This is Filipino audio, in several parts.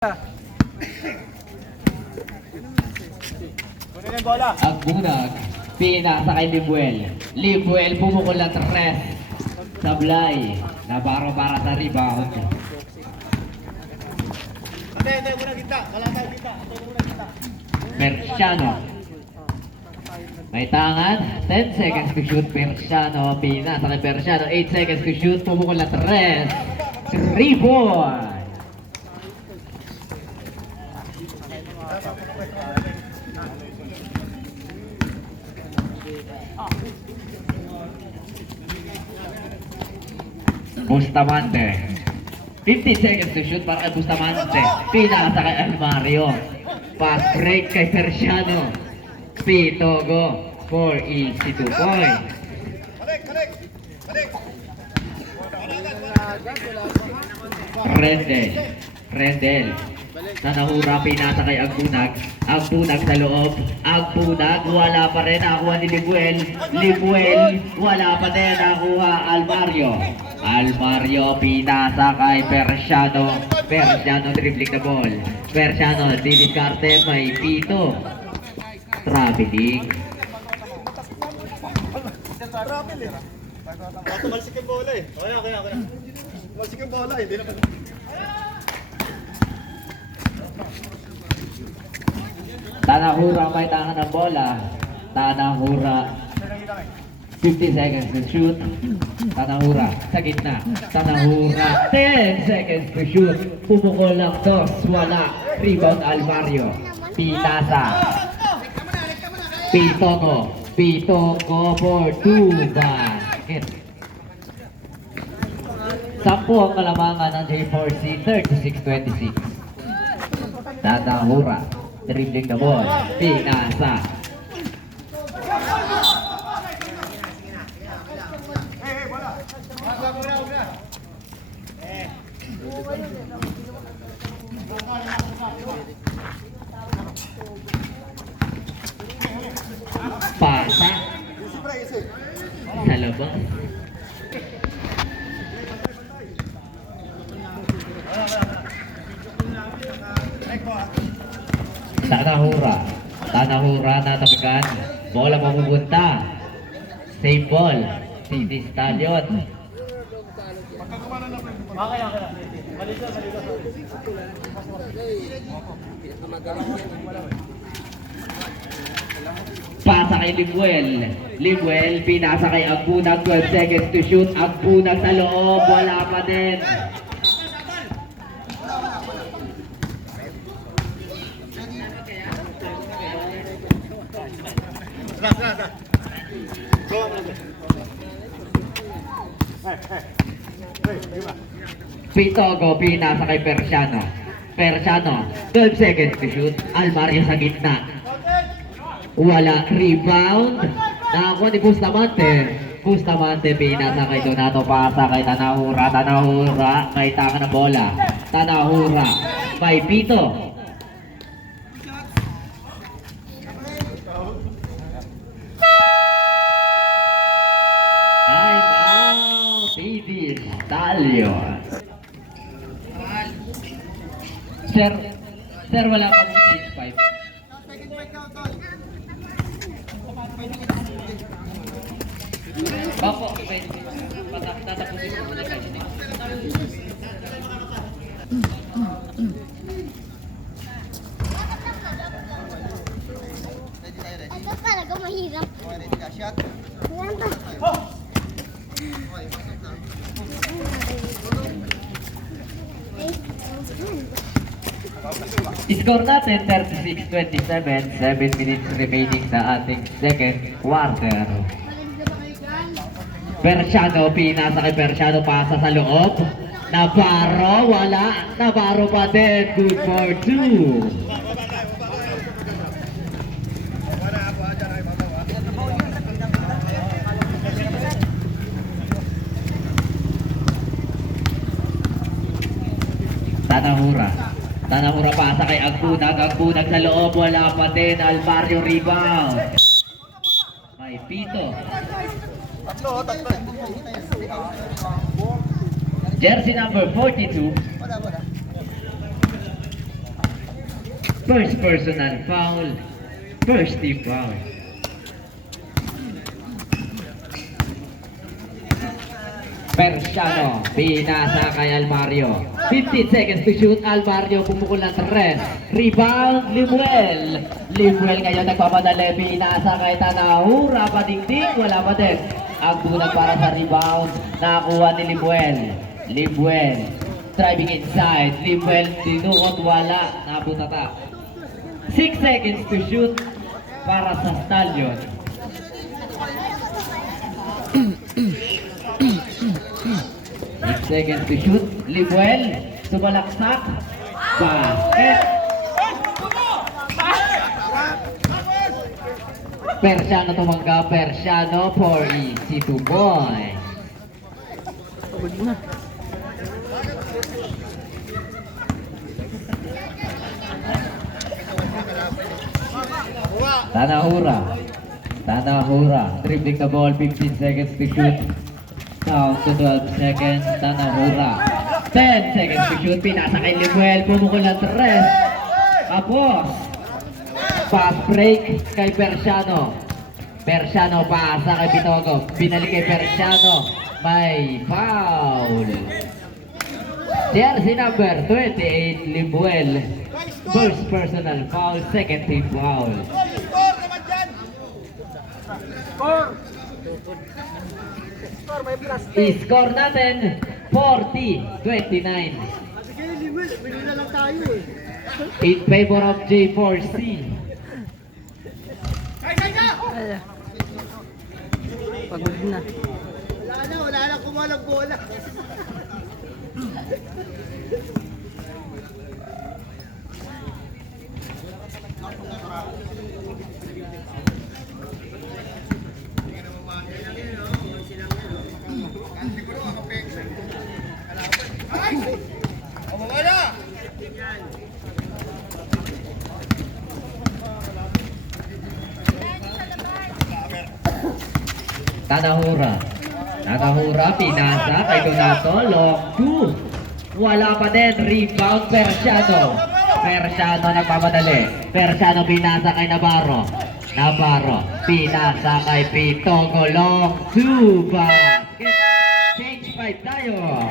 Ang bunag, pinasa kay Libuel. Libuel pumukol na 3. Sablay, Navarro para sa rebound. Persiano. May tangan, 10 seconds to shoot. Persiano, pinasa kay Persiano, 8 seconds to shoot. Pumukol na 3. 3-4. Bustamante. 50 seconds to shoot para kay Bustamante. Pinasa kay Almario. Pass break kay Persiano. Pitogo for easy 2 point. Rendel. Nanahura, pinasa kay Agbunag. Agbunag sa loob. Agbunag, wala pa rin. Nakuha ni Libuel. Libuel, wala pa din. Nakuha Almario. Almario, pinasa kay Persiano. Persiano dribbling the ball. Persiano, didiskarte, may pito. Traveling. Tumalsik yung bola eh. Kaya. Tumalsik yung bola eh. Hindi na pa. Tanahura may tangan ng bola. Tanahura. 50 seconds to shoot. Tanahura sa gitna. Tanahura 10 seconds to shoot. Pumukol lang 2. Wala. Rebound Almario. Pinasa. Pitogo for 2 basket. 10 ang kalamangan ng J4C. 36-26. Tanahura. Dribbling the ball. Pinasa. Pasa. Sa labas. Tanahura natapikan. Bola mapupunta. Save ball. City Stallion. Pasa kay Libuel, pinasa kay Agbunag, 12 seconds to shoot. Agbunag sa loob, wala pa din. Pitogo, pinasa kay Persiano. 12 seconds to shoot. Almario sa gitna. Wala. Rebound. Nakakuha ni Bustamante. Pinasa kay Donato. Pasa kay Tanahura. May tangan ng bola. Tanahura. May Pito. Stallion. Sir, wala pa po stage 5. Bako, tatapusin ko muna tayo. Ito talaga mahirap. Score natin 36-27, 7 minutes remaining sa ating second quarter. Persiano, pinasa kay Persiano, pasa sa loob. Navarro, wala. Navarro pa din, good for 2. Tanahura pasa kay Agbunag sa loob, wala pa din. Almario rebound. May Pito. Tatlo. Jersey number 42. First personal foul. First team foul. Persiano, pinasa kay Almario. 15 seconds to shoot. Almario pumukul ng 3. Rebound, Limuel. Limuel ngayon nagpapadali. Pinasa kay Tanahura. Padingding, wala pa din. Ang bunag para sa rebound. Nakakuha ni Limuel. Limuel, driving inside. Limuel, tinukot, wala. Nabutata. 6 seconds to shoot para sa Stallion. Seconds to shoot. Libuel. Sumalaksak. Basket. Persiano tumanggap. Persiano for easy to boy. Tanahura. Tanahura. Dribbling the ball. 15 seconds to shoot. Down to 12 seconds, Tanahura. 10 seconds to shoot, pinasa kay Limuel, pumukul ng 3. Tapos, pass break kay Persiano. Persiano pasa kay Bitogo, binalik kay Persiano. May foul. Jersey number 28, Limuel. First personal foul, second team foul. I-score natin 40-29 in favor of J4C. Pagod na. Wala na kumalag bola. Tanahura. Tanahura, pinasa kay Donato. Long 2. Wala pa din. Rebound, Persiano. Persiano nagpapadali. Persiano pinasa kay Navarro. Navarro, pinasa kay Pitogo. Long 2. Basket. Change 5 tayo.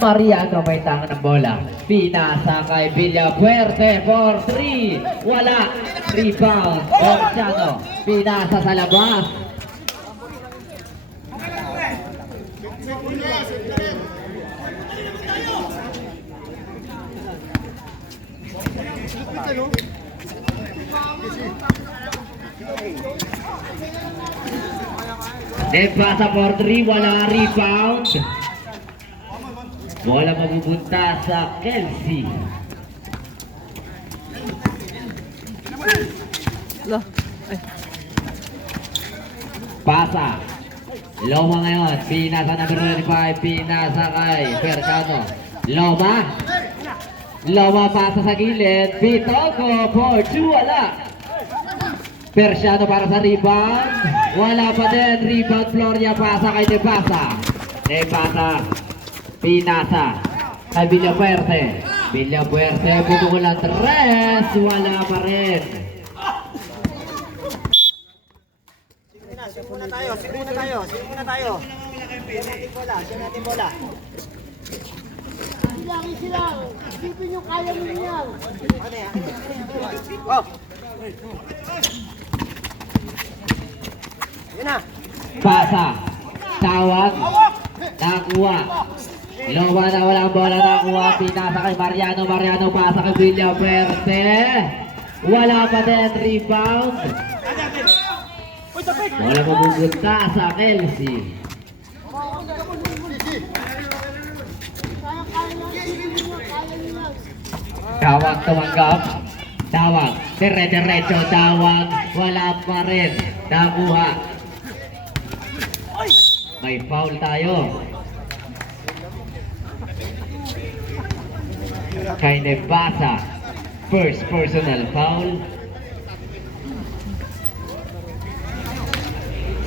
Mariano may tanga ng bola. Pinasa kay Villapuerte for 3. Wala. Rebound. Persiano. Pinasa sa labas. Pasa for 3. Wala rebound. Bola mapupunta sa Kelsey. Lo. Ay. Pasa. Loma ngayon. Pinasa number 25. Pinasa kay Persiano. Loma. Loma pasa sa gilid. Pitogo for 2. Wala. Persiano para sa rebound. Wala pa din. Rebound Floria pasa kay Depasa. Depasa. Pinasa kay Villapuerte. Villapuerte pumukul ng 3. Wala pa rin. Simula tayo. Share natin bola. Silang. Isipin yung kaya mo niya. Oh. Yun na. Pasa. Tawag. Nakuha. Loma na walang bola nakuha. Pinasa kay Mariano. Mariano pasa kay Villapuerte. Wala pa din. Rebound. Wala mabupunta sa Kelsey. Tawag tumanggap. Tawag. Dire-diretso. Tawag. Wala pa rin. Nakuha. May foul tayo. Kay Nebasa. First personal foul.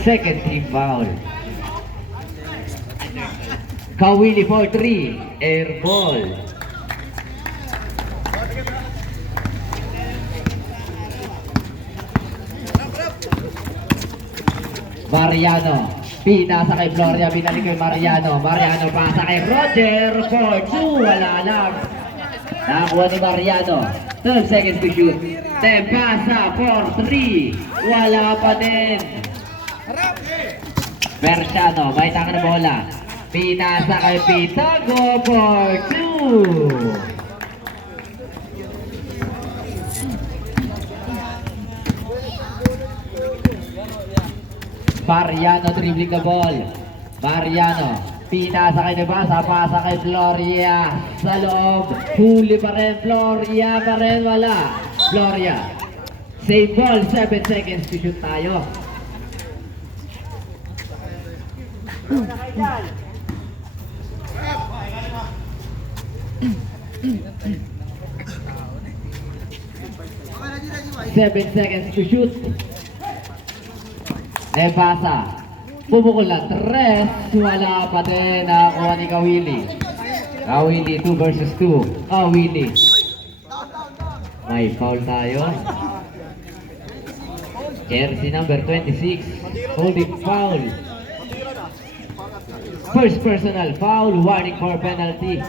Second team foul. Kawili for 3. Air ball. Mariano. Pinasa kay Gloria. Binalik kay Mariano. Mariano pasa kay Roger for 2. Wala lang. Nakuha ni Mariano. 12 seconds to shoot. Then pasa for 3. Wala pa din. Versiano. May taka na bola. Pinasa kay Pitago for 2. Mariano dribbling the ball. Mariano. Pinasa kay Nebasa. Pasa kay Floria. Sa loob. Huli pa rin. Floria pa rin. Wala. Floria. Save ball. 7 seconds to shoot tayo. Seven seconds to shoot. Nebasa. Pumukol na 3. Wala pa din. Nakakuha ni Kawili. Kawili 2 versus 2. Kawili. May foul tayo. Jersey number 26. Holding foul. First personal foul. Warning for penalty.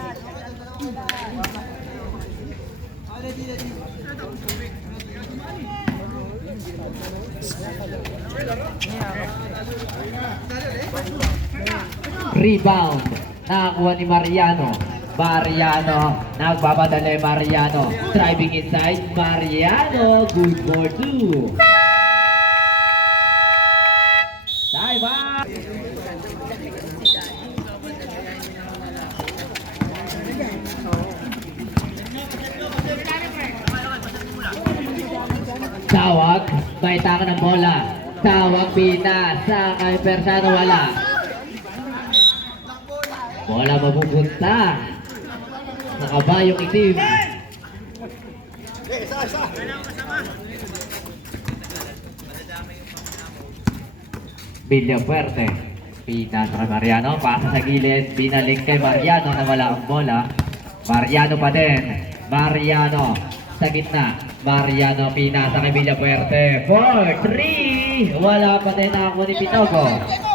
Rebound. Nakakuha ni Mariano. Mariano. Nagpapadali Mariano. Driving inside. Mariano. Good for 2. Time out. Tawag. May taka ng bola. Tawag pinasa kay Persano. Wala. Bola mapupunta. Nakabayong itim. Villafuerte. Pinasa kay Mariano. Pasa sa gilid. Binalik kay Mariano na wala ang bola. Mariano pa din. Mariano. Sa gitna. Mariano pinasa kay Villafuerte. 4-3. Wala pa din ako ni Pitogo.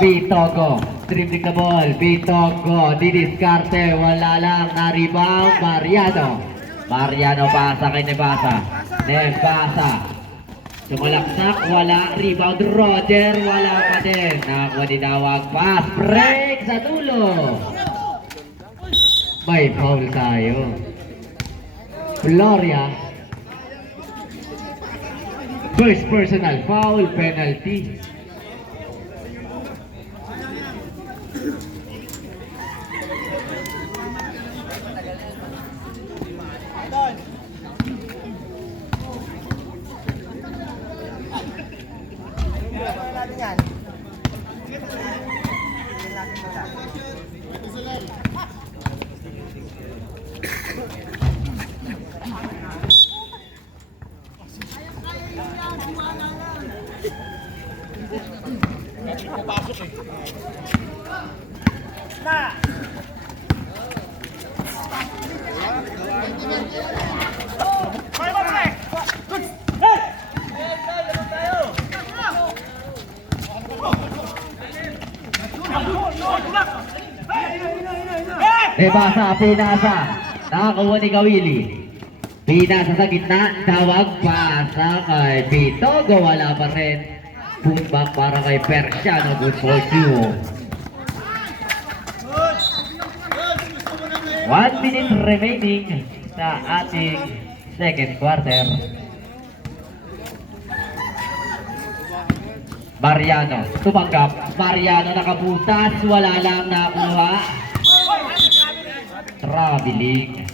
Pitogo. Dribbling the ball. Pitogo. Didiskarte. Wala lang. Na-rebound. Mariano. Mariano pasa kay Nebasa. Nebasa. Sumalaksak. Wala. Rebound. Roger. Wala pa din. Nakakuha ni Dawag. Pass. Break sa dulo. May foul tayo. Gloria. First personal foul, penalty. Nebasa, pinasa. Nakakuha ni Kawili. Pinasa sa gitna. Tawag pasa kay Pitogo. Wala pa rin. Pumbak para kay Persiano. Good for 2. 1 minute remaining sa ating second quarter. Mariano, tumanggap. Mariano nakabutas. Wala lang nakuha. Traveling.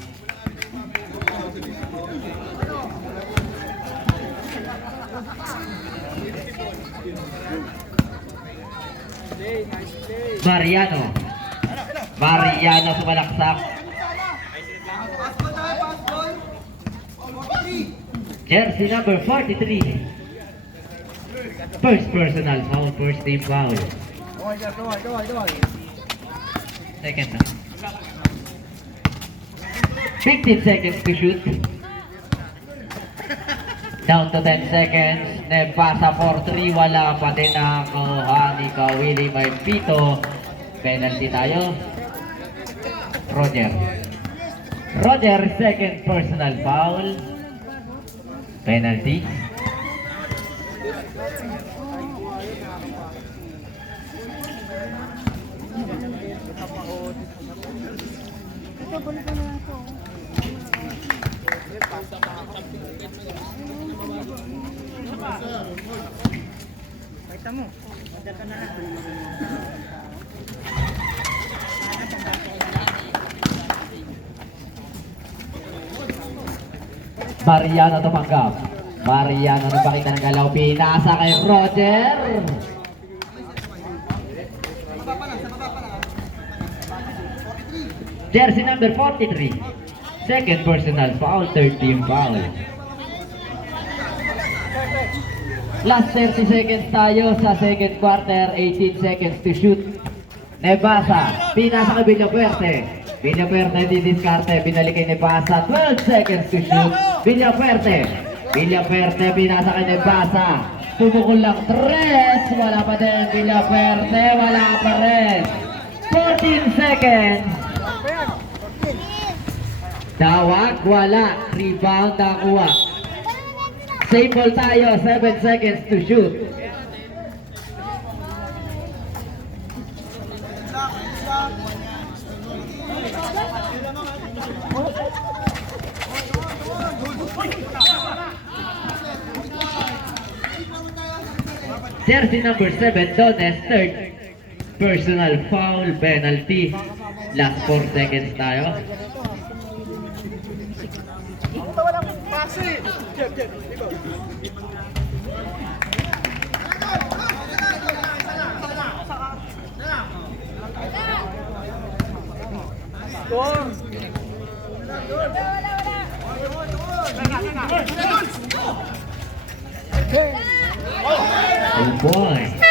Mariano. Mariano sumalaksak. Jersey number 43. First personal foul, first team foul. Second na. 15 seconds to shoot. Down to 10 seconds. Nebasa for 3. Wala pa din nakuha ni Kawili Maipito. Penalty tayo. Roger. Roger, second personal foul. Penalty. Ito, balik ko na ako. Mariano tumanggap. Mariano nagpakita ng galaw. Pinasa kay Roger. Jersey number 43. Second personal foul, third team foul. Last 30 seconds tayo sa second quarter, 18 seconds to shoot. Nebasa, pinasa kay Villafuerte. Villafuerte di diskarte, binalik kay Nebasa, 12 seconds to shoot. Villafuerte, Villafuerte pinasa kay Nebasa. Tumukol lang 3, wala pa din. Villafuerte, wala pa rin. 14 seconds. Tawag, wala. Rebound nakuha. Same ball tayo, 7 seconds to shoot. Jersey number 7, Dones, third personal foul, penalty. Last 4 seconds tayo. Oh boy.